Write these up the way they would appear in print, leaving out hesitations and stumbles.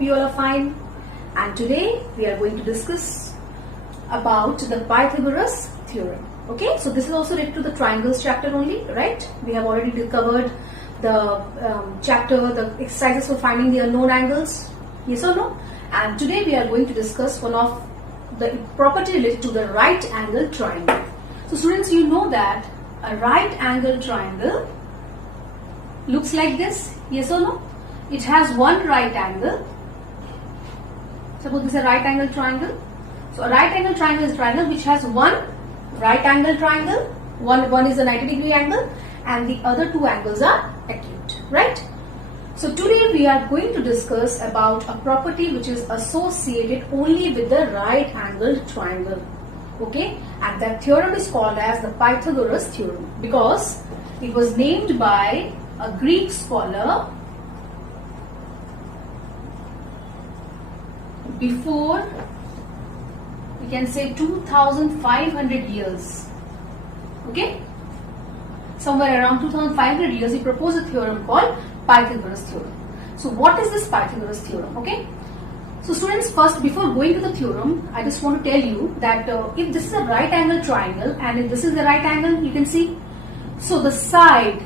hope you all are fine. And today we are going to discuss about the Pythagoras theorem. Okay, so this is also related to the triangles chapter only, right? We have already covered the chapter, the exercises for finding the unknown angles, yes or no? And today we are going to discuss one of the property related to the right angle triangle. So students, you know that a right angle triangle looks like this, yes or no? It has one right angle. Suppose this is a right angle triangle. So a right angle triangle is a triangle which has one right angle triangle, one is a 90-degree angle and the other two angles are acute, right? So today we are going to discuss about a property which is associated only with the right angled triangle, okay? And that theorem is called as the Pythagoras theorem because it was named by a Greek scholar before, we can say 2500 years, okay? Somewhere around 2500 years he proposed a theorem called Pythagoras theorem. So what is this Pythagoras theorem, okay? So students, first before going to the theorem, I just want to tell you that if this is a right angle triangle and if this is the right angle, you can see, so the side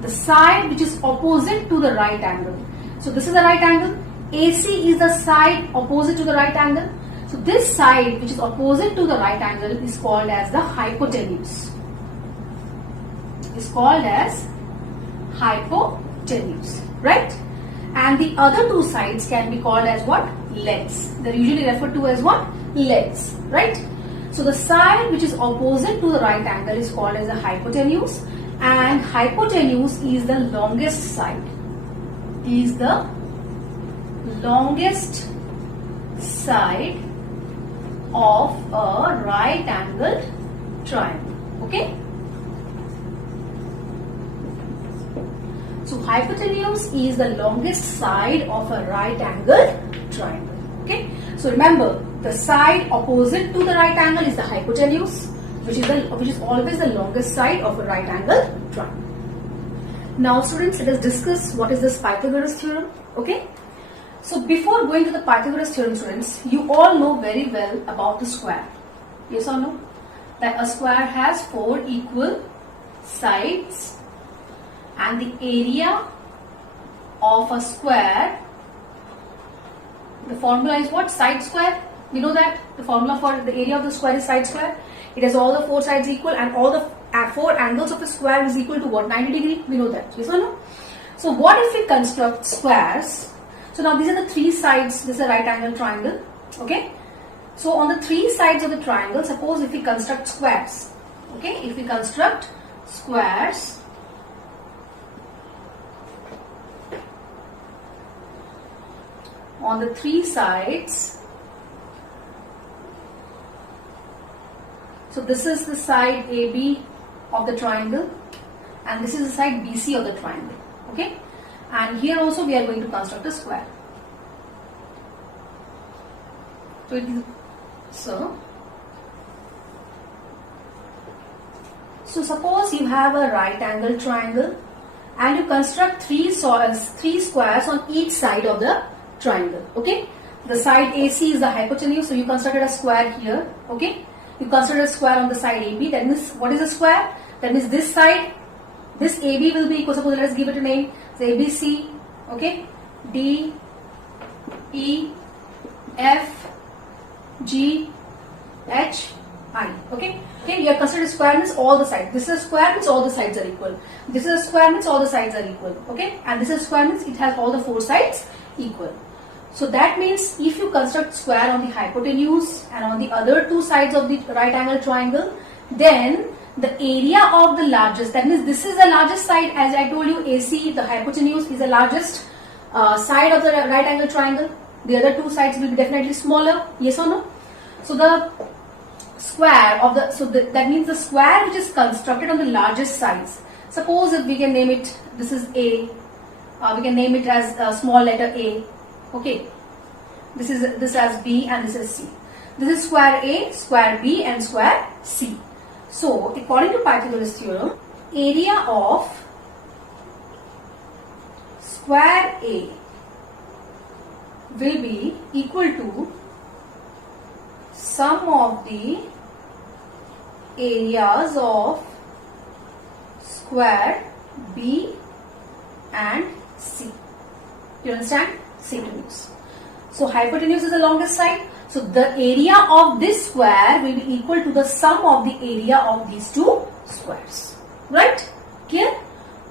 which is opposite to the right angle. So this is the right angle. AC is the side opposite to the right angle. So this side which is opposite to the right angle is called as the hypotenuse. Is called as hypotenuse, right? And the other two sides can be called as what? Legs. They're usually referred to as what? Legs, right? So the side which is opposite to the right angle is called as the hypotenuse, and hypotenuse is the longest side. Is the longest side of a right angled triangle, okay? So hypotenuse is the longest side of a right angled triangle, okay? So remember, the side opposite to the right angle is the hypotenuse, which is always the longest side of a right angled triangle. Now students, let us discuss what is this Pythagoras theorem, okay? So before going to the Pythagoras theorem, students, you all know very well about the square, yes or no? That a square has four equal sides and the area of a square, the formula is what? Side square. We know that the formula for the area of the square is side square. It has all the four sides equal and all the four angles of a square is equal to what? 90 degree. We know that, yes or no? So what if we construct squares? So now these are the three sides. This is a right angle triangle, okay? So on the three sides of the triangle, suppose if we construct squares, okay? If we construct squares on the three sides, so this is the side AB of the triangle and this is the side BC of the triangle, okay? And here also we are going to construct a square. So suppose you have a right angle triangle and you construct three squares on each side of the triangle, okay? The side AC is the hypotenuse, so you constructed a square here, okay? You constructed a square on the side AB. That means what is a square? That means this side, this AB will be equal, suppose let us give it a name, so ABC, okay? D, E, F, G, H, I, okay? Okay, you have considered square means all the sides. This is a square means all the sides are equal. This is a square means all the sides are equal, okay? And this is a square means it has all the four sides equal. So that means if you construct square on the hypotenuse and on the other two sides of the right angle triangle, then the area of the largest, that means this is the largest side, as I told you, AC, the hypotenuse is the largest side of the right angle triangle. The other two sides will be definitely smaller, yes or no? So the square of the, that means the square which is constructed on the largest sides. Suppose if we can name it, this is A, we can name it as a small letter A, okay? This as B and this is C. This is square A, square B and square C. So according to Pythagoras theorem, area of square A will be equal to sum of the areas of square B and C. You understand? Hypotenuse. So hypotenuse is the longest side. So the area of this square will be equal to the sum of the area of these two squares. Right? Clear?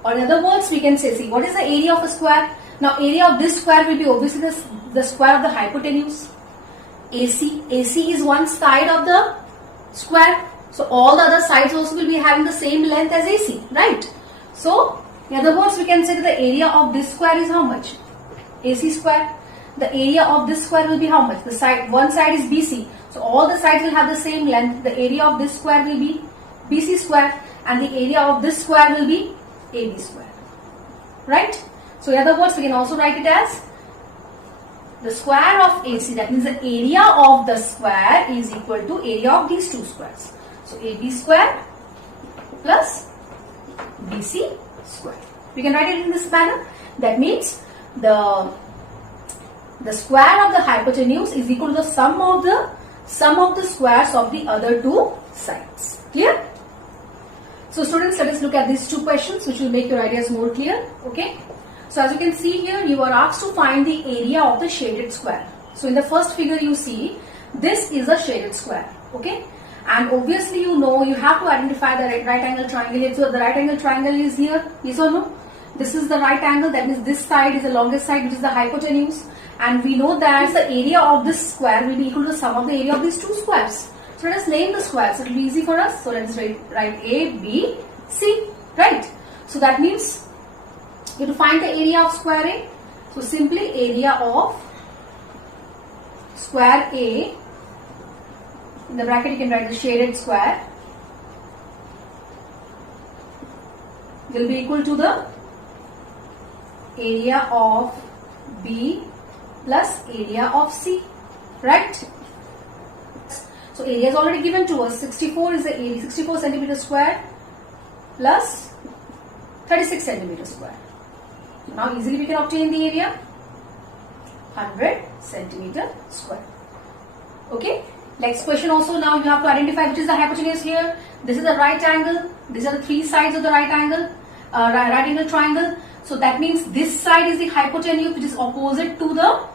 Or in other words, we can say, see, what is the area of a square? Now area of this square will be obviously the square of the hypotenuse. AC. AC is one side of the square. So all the other sides also will be having the same length as AC. Right? So in other words, we can say that the area of this square is how much? AC square. The area of this square will be how much? The side, one side is BC. So all the sides will have the same length. The area of this square will be BC square and the area of this square will be AB square. Right? So in other words, we can also write it as the square of AC. That means the area of the square is equal to area of these two squares. So AB square plus BC square. We can write it in this manner. That means the square of the hypotenuse is equal to the sum of the squares of the other two sides. Clear? So students, let us look at these two questions which will make your ideas more clear. Okay. So as you can see here, you are asked to find the area of the shaded square. So in the first figure you see, this is a shaded square. Okay. And obviously you know you have to identify the right angle triangle here. So the right angle triangle is here. Yes or no? This is the right angle. That means this side is the longest side, which is the hypotenuse. And we know that the area of this square will be equal to the sum of the area of these two squares. So let us name the squares. It will be easy for us. So let us write A, B, C. Right? So that means you have to find the area of square A. So simply area of square A. In the bracket you can write the shaded square. Will be equal to the area of B plus area of C, right? So area is already given to us. 64 is the area, 64 centimeter square plus 36 centimeter square. Now easily we can obtain the area 100 centimeter square. Okay. Next question also, now you have to identify which is the hypotenuse here. This is the right angle. These are the three sides of the right angle, right angle triangle. So that means this side is the hypotenuse which is opposite to the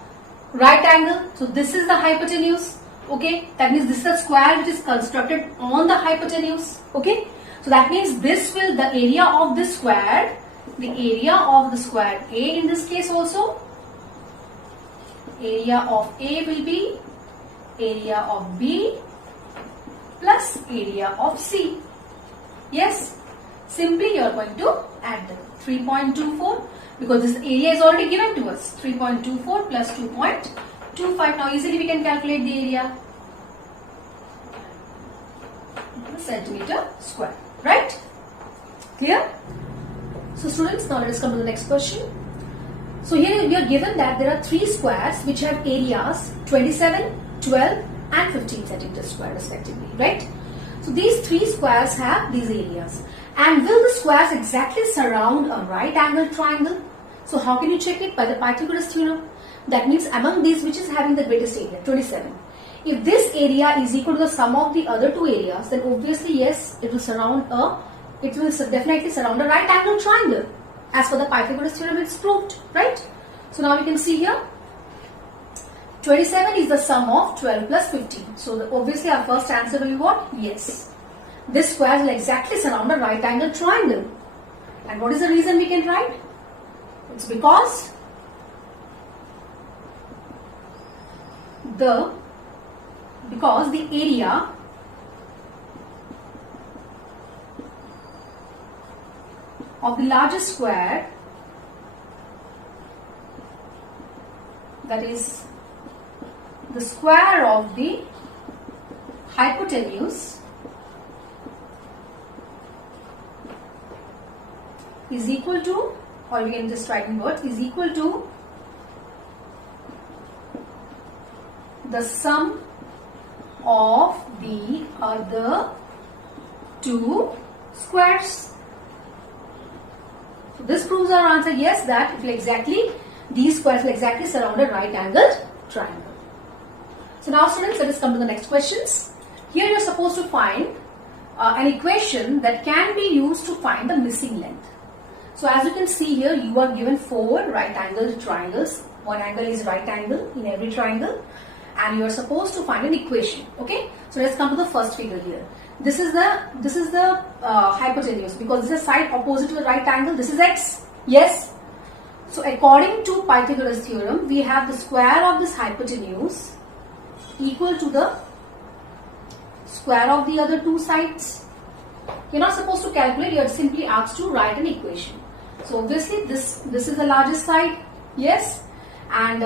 right angle. So this is the hypotenuse. Okay. That means this is the square which is constructed on the hypotenuse. Okay. So that means this will, the area of this square, the area of the square A in this case also, area of A will be area of B plus area of C. Yes. Simply you are going to add them. 3.24 because this area is already given to us. 3.24 plus 2.25. Now easily we can calculate the area. Centimeter square. Right? Clear? So students, now let us come to the next question. So here we are given that there are three squares which have areas 27, 12 and 15 centimeters square respectively. Right? So these three squares have these areas. And will the squares exactly surround a right angle triangle? So how can you check it? By the Pythagoras theorem. That means among these which is having the greatest area, 27. If this area is equal to the sum of the other two areas, then obviously yes, it will definitely surround a right angle triangle. As for the Pythagoras theorem, it's proved, right? So now we can see here, 27 is the sum of 12 plus 15. So obviously our first answer will be what? Yes. This square will exactly surround a right angle triangle. And what is the reason we can write? It's because the area of the largest square, that is the square of the hypotenuse, is equal to, or we can just write in words, is equal to the sum of the other two squares. So this proves our answer, yes, that it will exactly these squares will exactly surround a right angled triangle. So now students, let us come to the next questions. Here you are supposed to find an equation that can be used to find the missing length. So as you can see here, you are given 4 right angled triangles. One angle is right angle in every triangle, and you are supposed to find an equation. Okay, so let's come to the first figure here. This is the hypotenuse, because this is a side opposite to the right angle. This is x. Yes. So according to Pythagoras theorem, we have the square of this hypotenuse equal to the square of the other two sides. You're not supposed to calculate, you're simply asked to write an equation. So obviously this is the largest side, yes, and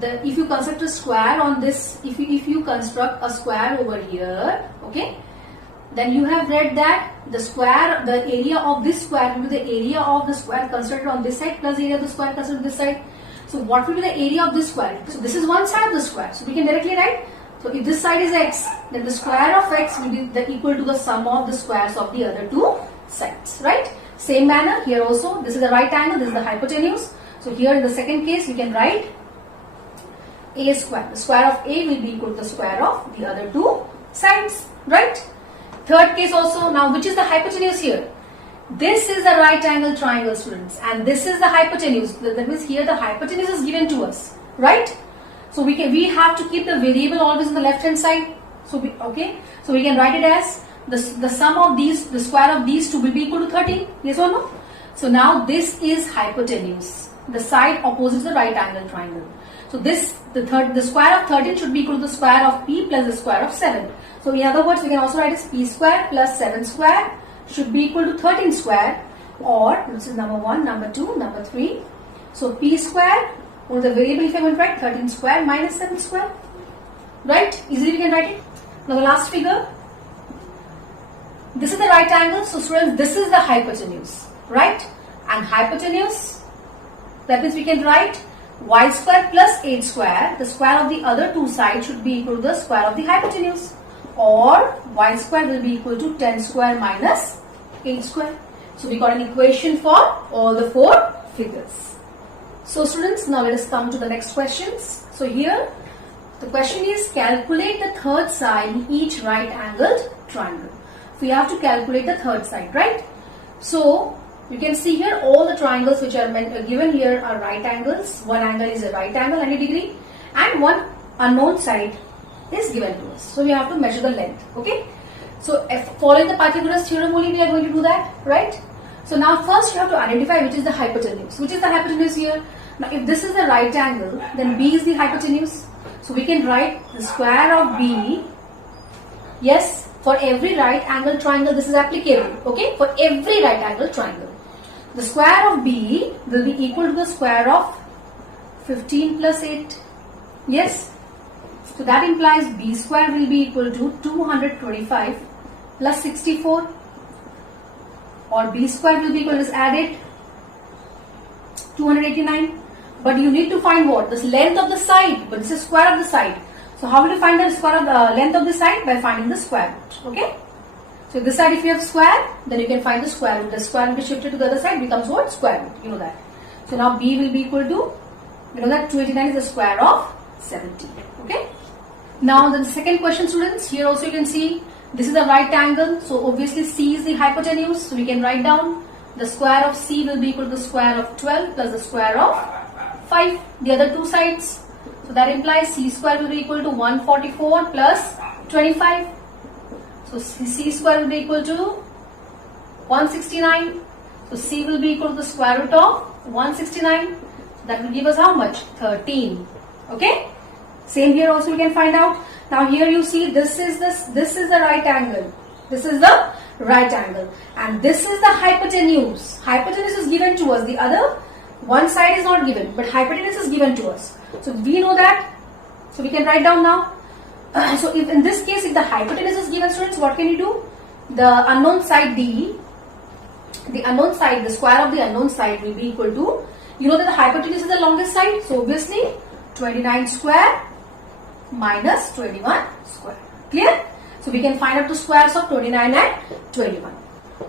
if you construct a square on this, if you construct a square over here, okay, then you have read that the area of this square will be the area of the square constructed on this side plus area of the square constructed on this side. So what will be the area of this square? So this is one side of the square. So we can directly write. So if this side is x, then the square of x will be equal to the sum of the squares of the other two sides, right? Same manner here also. This is the right angle. This is the hypotenuse. So here in the second case, we can write a square. The square of a will be equal to the square of the other two sides, right? Third case also. Now, which is the hypotenuse here? This is the right angle triangle, students, and this is the hypotenuse. That means here the hypotenuse is given to us, right? So we have to keep the variable always on the left hand side. So we can write it as the sum of these, the square of these two will be equal to 13. Yes or no? So now this is hypotenuse, the side opposite to the right angle triangle. So the square of 13 should be equal to the square of p plus the square of 7. So in other words, we can also write as p square plus 7 square should be equal to 13 square, or this is number 1, number 2, number 3. So p square, or the variable if I want to write 13 square minus 7 square, right? Easily we can write it. Now the last figure, this is the right angle. So students, this is the hypotenuse, right? And hypotenuse, that means we can write y square plus 8 square, the square of the other two sides should be equal to the square of the hypotenuse, or y square will be equal to 10 square minus 8 square. So we got an equation for all the 4 figures. So students, now let us come to the next questions. So here the question is, calculate the third side in each right angled triangle. So you have to calculate the third side, right? So you can see here all the triangles which are given here are right angles. One angle is a right angle, 90 degree, and one unknown side is given to us. So we have to measure the length, okay? So if following the Pythagoras theorem only we are going to do that, right? So now first you have to identify which is the hypotenuse. Which is the hypotenuse here? Now if this is the right angle, then B is the hypotenuse. So we can write the square of B. Yes, for every right angle triangle this is applicable, okay? For every right angle triangle. The square of B will be equal to the square of 15 plus 8. Yes. So that implies B square will be equal to 225 plus 64, or B square will be equal to, is added 289. But you need to find what? This length of the side, but this is square of the side. So how will you find the square of the length of the side? By finding the square root, okay? So this side if you have square, then you can find the square root. The square will be shifted to the other side, becomes what? Square root, you know that. So now B will be equal to, you know that 289 is the square of 70, okay? Now the second question, students, here also you can see this is the right angle, so obviously C is the hypotenuse, so we can write down the square of C will be equal to the square of 12 plus the square of 5, the other two sides. So that implies C square will be equal to 144 plus 25. So C square will be equal to 169. So C will be equal to the square root of 169. That will give us how much? 13. Okay. Same here also we can find out. Now here you see this is the right angle. This is the right angle. And this is the hypotenuse. Hypotenuse is given to us. The other one side is not given, but hypotenuse is given to us. So we know that. So we can write down now. So if in this case, if the hypotenuse is given, students, what can you do? The unknown side D, the unknown side, the square of the unknown side will be equal to, you know that the hypotenuse is the longest side. So obviously 29 square minus 21 square. Clear? So we can find out the squares of 29 and 21.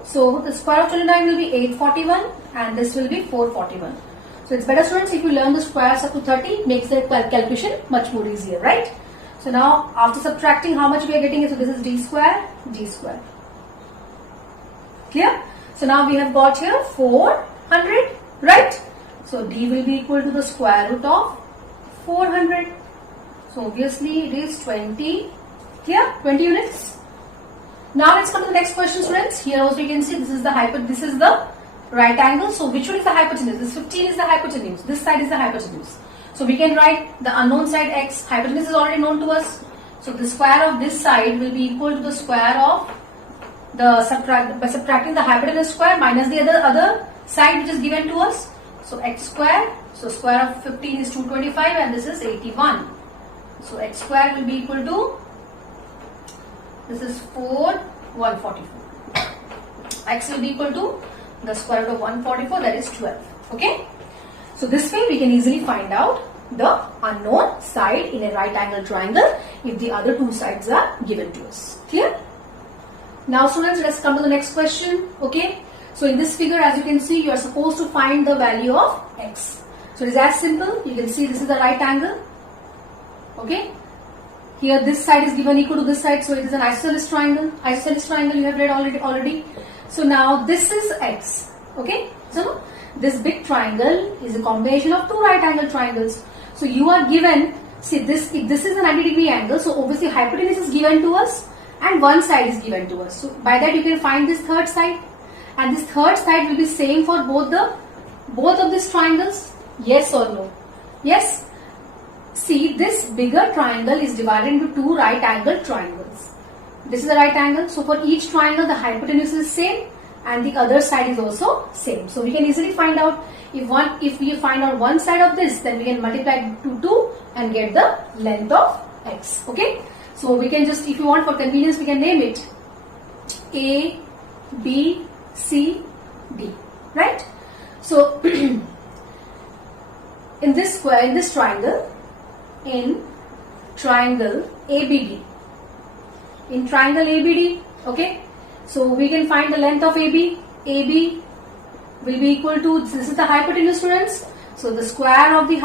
So the square of 29 will be 841 and this will be 441. So it's better, students, if you learn the squares up to 30, it makes the calculation much more easier, right? So now after subtracting, how much we are getting? So this is d square, Clear? So now we have got here 400, right? So d will be equal to the square root of 400. So obviously it is 20. Clear? 20 units. Now let's come to the next question, students. Here also you can see this is the right angle. So which one is the hypotenuse? This 15 is the hypotenuse. This side is the hypotenuse. So we can write the unknown side x. Hypotenuse is already known to us. So the square of this side will be equal to the square of by subtracting the hypotenuse square minus the other side which is given to us. So x square. So square of 15 is 225 and this is 81. So x square will be equal to, this is 144. X will be equal to the square root of 144, that is 12. Okay. So this way we can easily find out the unknown side in a right angle triangle if the other two sides are given to us. Clear? Now students, let's come to the next question. Okay. So in this figure, as you can see, you are supposed to find the value of x. So it is as simple. You can see this is the right angle. Okay. Here this side is given equal to this side, so it is an isosceles triangle. Isosceles triangle you have read already. So now this is x. Okay. So this big triangle is a combination of two right angle triangles. So you are given, see this, if this is a 90-degree angle, so obviously hypotenuse is given to us and one side is given to us. So by that you can find this third side, and this third side will be same for both of these triangles. Yes or no? Yes. See, this bigger triangle is divided into two right angle triangles. This is a right angle. So for each triangle, the hypotenuse is same and the other side is also same. So we can easily find out if we find out one side of this, then we can multiply it to 2 and get the length of x. Okay. So we can just, if you want for convenience, we can name it A, B, C, D. Right? So in this triangle, in triangle ABD. In triangle ABD, okay. So we can find the length of AB. AB will be equal to, this is the hypotenuse, students. So the square of AB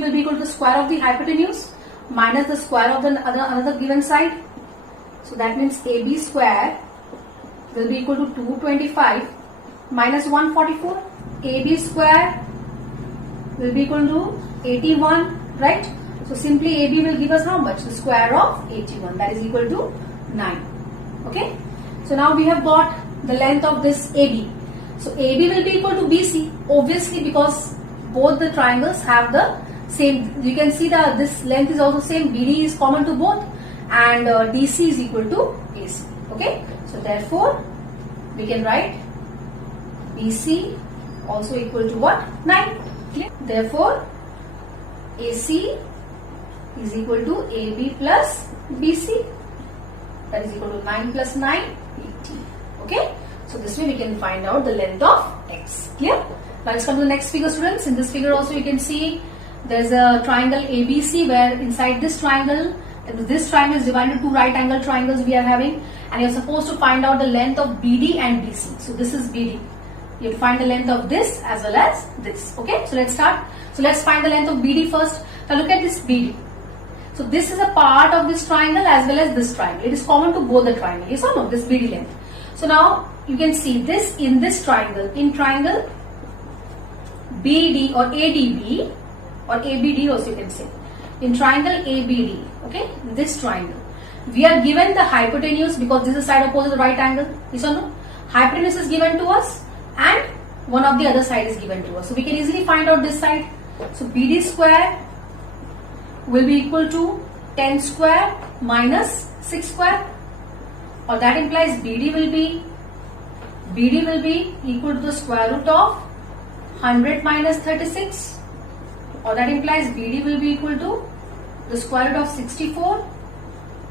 will be equal to the square of the hypotenuse minus the square of the another given side. So that means AB square will be equal to 225 minus 144. AB square will be equal to 81. Right? So simply AB will give us how much? The square of 81, that is equal to 9. Okay. So now we have got the length of this AB. So AB will be equal to BC, obviously, because both the triangles have the same. You can see that this length is also same. BD is common to both, and DC is equal to AC. Okay. So therefore we can write BC also equal to what? 9. Clear? Therefore AC is equal to AB plus BC, that is equal to 9 plus 9, 18. Okay. So this way we can find out the length of x. Clear? Now let's come to the next figure, students. In this figure also you can see there is a triangle ABC, where inside this triangle is divided into two right angle triangles we are having, and you are supposed to find out the length of BD and BC. So this is BD. You have to find the length of this as well as this. Okay. So let's start. So let's find the length of BD first. Now look at this BD. So this is a part of this triangle as well as this triangle. It is common to both the triangle. Yes or no? This BD length. So now you can see this in this triangle. In triangle BD or ADB or ABD also you can say. In triangle ABD, okay, this triangle, we are given the hypotenuse because this is side opposite the right angle. Yes or no? Hypotenuse is given to us and one of the other side is given to us. So we can easily find out this side. So BD square will be equal to 10 square minus 6 square, or that implies BD will be equal to the square root of 100 minus 36, or that implies BD will be equal to the square root of 64,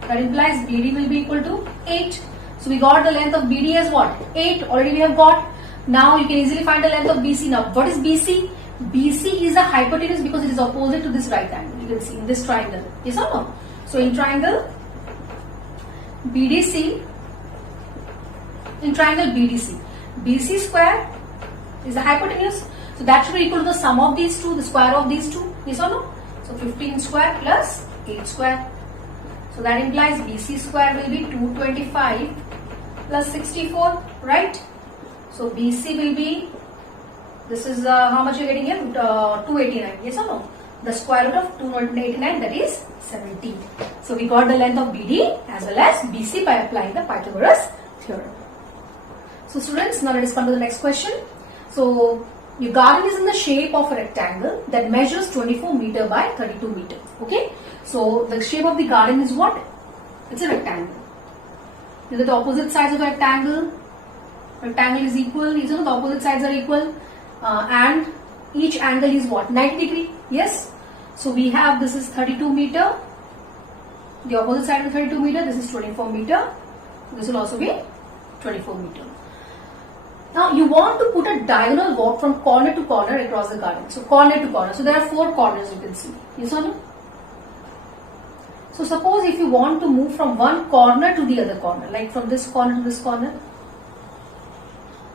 that implies BD will be equal to 8. So we got the length of BD as what? 8 already we have got. Now you can easily find the length of BC. Now what is BC? BC is a hypotenuse because it is opposite to this right angle. You can see in this triangle. Yes or no? So in triangle BDC, BC square is the hypotenuse. So that should be equal to the sum of these two, the square of these two. Yes or no? So 15 square plus 8 square. So that implies BC square will be 225 plus 64, right? So BC will be, this is how much you're getting here? 289. Yes or no? The square root of 289, that is 17. So we got the length of BD as well as BC by applying the Pythagoras theorem. So students, now let us come to the next question. So your garden is in the shape of a rectangle that measures 24 meter by 32 meter. Okay. So the shape of the garden is what? It's a rectangle. These are the opposite sides of the rectangle. Rectangle is equal. These are the opposite sides are equal, and each angle is what? 90 degree. Yes. So we have, this is 32 meter. The opposite side of 32 meter. This is 24 meter. This will also be 24 meter. Now you want to put a diagonal walk from corner to corner across the garden. So corner to corner. So there are 4 corners you can see. Yes or no? So suppose if you want to move from one corner to the other corner, like from this corner to this corner,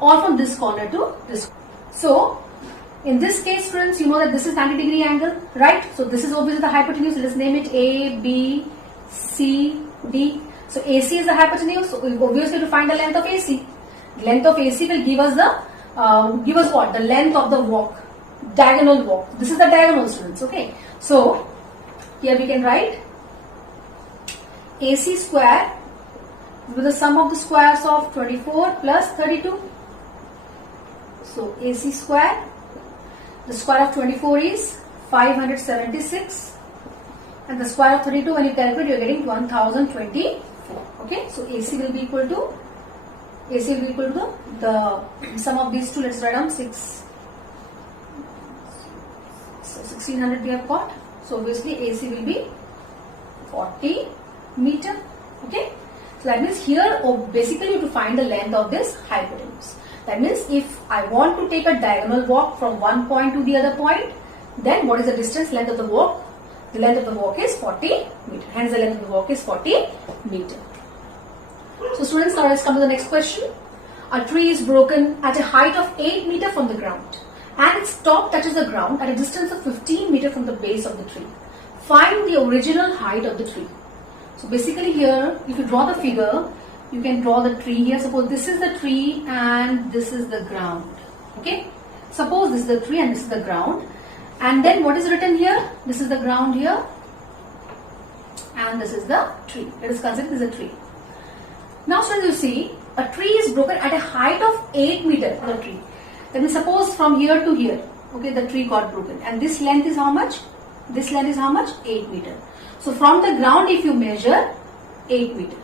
or from this corner to this. So in this case, friends, you know that this is 90 degree angle, right? So this is obviously the hypotenuse. Let's name it A, B, C, D. So AC is the hypotenuse. So we obviously have to find the length of AC. The length of AC will give us the give us what? The length of the walk, diagonal walk. This is the diagonal, students. Okay. So here we can write AC square with the sum of the squares of 24 plus 32. So AC square, the square of 24 is 576, and the square of 32, when you calculate, you are getting 1024. Okay, so AC will be equal to the sum of these two. Let's write down 1600 we have got. So obviously AC will be 40 meter. Okay, so that means here basically you have to find the length of this hypotenuse. That means if I want to take a diagonal walk from one point to the other point, then what is the distance, length of the walk? The length of the walk is 40 meter. Hence the length of the walk is 40 meter. So students, now let's come to the next question. A tree is broken at a height of 8 meter from the ground, and its top touches the ground at a distance of 15 meter from the base of the tree. Find the original height of the tree. So basically here, if you draw the figure, you can draw the tree here. Suppose this is the tree and this is the ground. Okay. Suppose this is the tree and this is the ground. And then what is written here? This is the ground here. And this is the tree. Let us consider this is a tree. Now students, you see, a tree is broken at a height of 8 meter. The tree. That means suppose from here to here. Okay, the tree got broken. And this length is how much? This length is how much? 8 meter. So from the ground, if you measure 8 meter.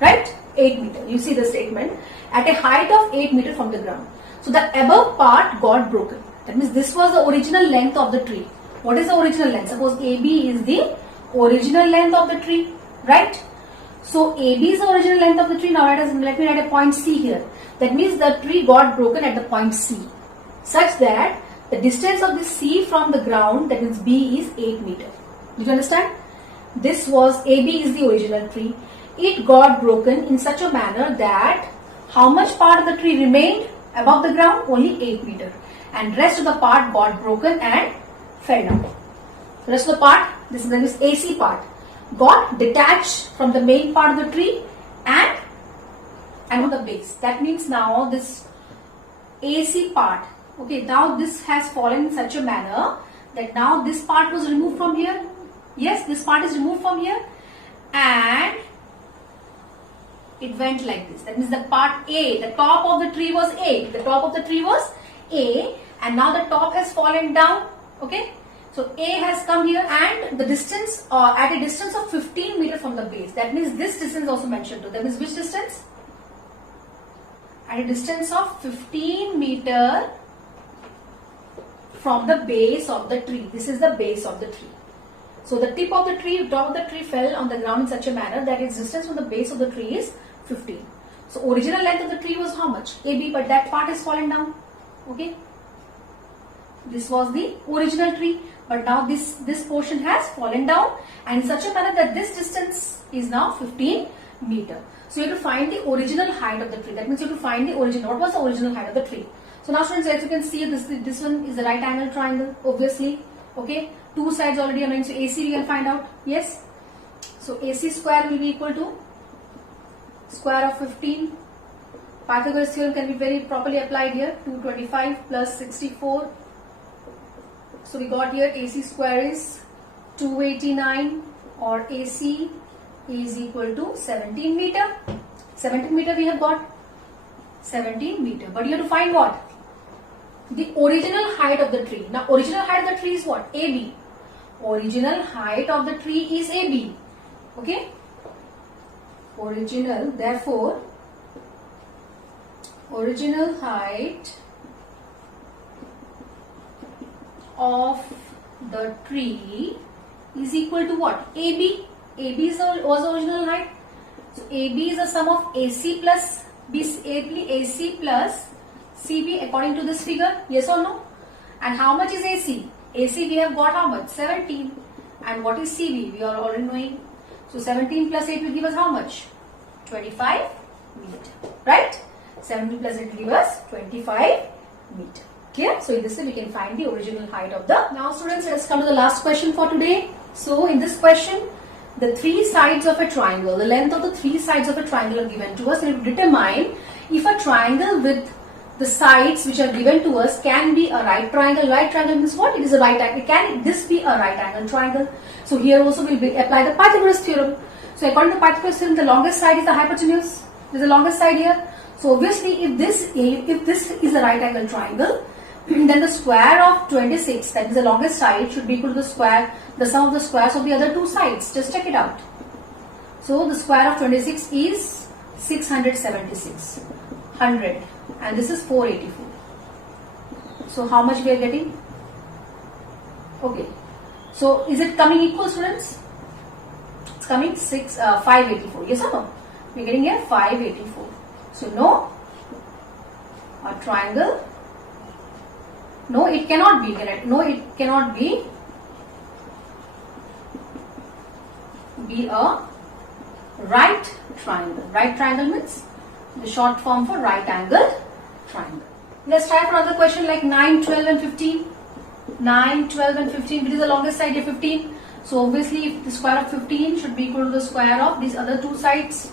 Right? 8 meter. You see the statement. At a height of 8 meter from the ground. So the above part got broken. That means this was the original length of the tree. What is the original length? Suppose AB is the original length of the tree. Right? So AB is the original length of the tree. Now let me write a point C here. That means the tree got broken at the point C. Such that the distance of this C from the ground, that means B, is 8 meter. Did you understand? This was AB is the original tree. It got broken in such a manner that how much part of the tree remained above the ground? Only 8 meter. And rest of the part got broken and fell down. The rest of the part, this is AC part, got detached from the main part of the tree and on the base. That means now this AC part, okay, now this has fallen in such a manner that now this part was removed from here. Yes, this part is removed from here and it went like this. That means the part A, the top of the tree was A. The top of the tree was A, and now the top has fallen down. Okay. So A has come here and the distance at a distance of 15 meter from the base. That means this distance also mentioned too. That means which distance? At a distance of 15 meter from the base of the tree. This is the base of the tree. So the tip of the tree, top of the tree fell on the ground in such a manner that its distance from the base of the tree is 15. So original length of the tree was how much? AB, but that part has fallen down. Okay. This was the original tree, but now this portion has fallen down and in such a manner that this distance is now 15 meter. So you have to find the original height of the tree. That means you have to find the original. What was the original height of the tree? So now students, as you can see, this one is the right angle triangle, obviously. Okay, two sides already are known, so AC we can find out. Yes. So AC square will be equal to square of 15. Pythagoras theorem can be very properly applied here. 225 plus 64. So we got here AC square is 289, or AC is equal to 17 meter. 17 meter we have got. 17 meter. But you have to find what? The original height of the tree. Now original height of the tree is what? AB. Original height of the tree is AB. Okay? Original, therefore, original height of the tree is equal to what? AB. AB was the original height. So AB is the sum of AC plus AC plus CB according to this figure. Yes or no? And how much is AC? AC we have got how much? 17. And what is CB? We are already knowing. So 17 plus 8 will give us how much? 25 meter. Right? 17 plus 8 will give us 25 meter. Clear? So in this way we can find the original height of the... Now students, let us come to the last question for today. So in this question, the three sides of a triangle, the length of the three sides of a triangle are given to us, and we determine if a triangle with the sides which are given to us can be a right triangle. Right triangle means what? It is a right angle. Can this be a right angle triangle? So here also we will apply the Pythagoras theorem. So according to Pythagoras theorem, the longest side is the hypotenuse. This is the longest side here. So obviously if this is a right angle triangle, then the square of 26, that is the longest side, should be equal to the sum of the squares of the other two sides. Just check it out. So the square of 26 is 676, 100, and this is 484. So how much we are getting? Okay. So is it coming equal, students? It's coming 584. Yes or no? We are getting here 584. So no, a triangle. No, it cannot be. No, it cannot be a right triangle. Right triangle means the short form for right angled triangle. Let's try for another question like 9, 12 and 15. 9, 12 and 15. Which is the longest side here? 15. So obviously the square of 15 should be equal to the square of these other two sides.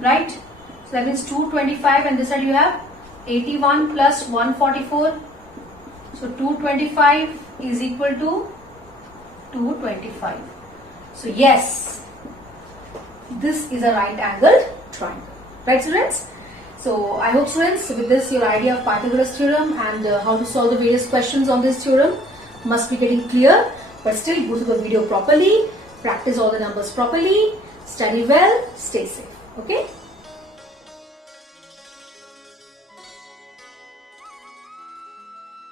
Right? So that means 225, and this side you have 81 plus 144. So 225 is equal to 225. So yes, this is a right angled triangle. Right, students? So I hope, students, with this your idea of Pythagoras theorem and how to solve the various questions on this theorem must be getting clear. But still, go through the video properly, practice all the numbers properly, study well, stay safe. Okay?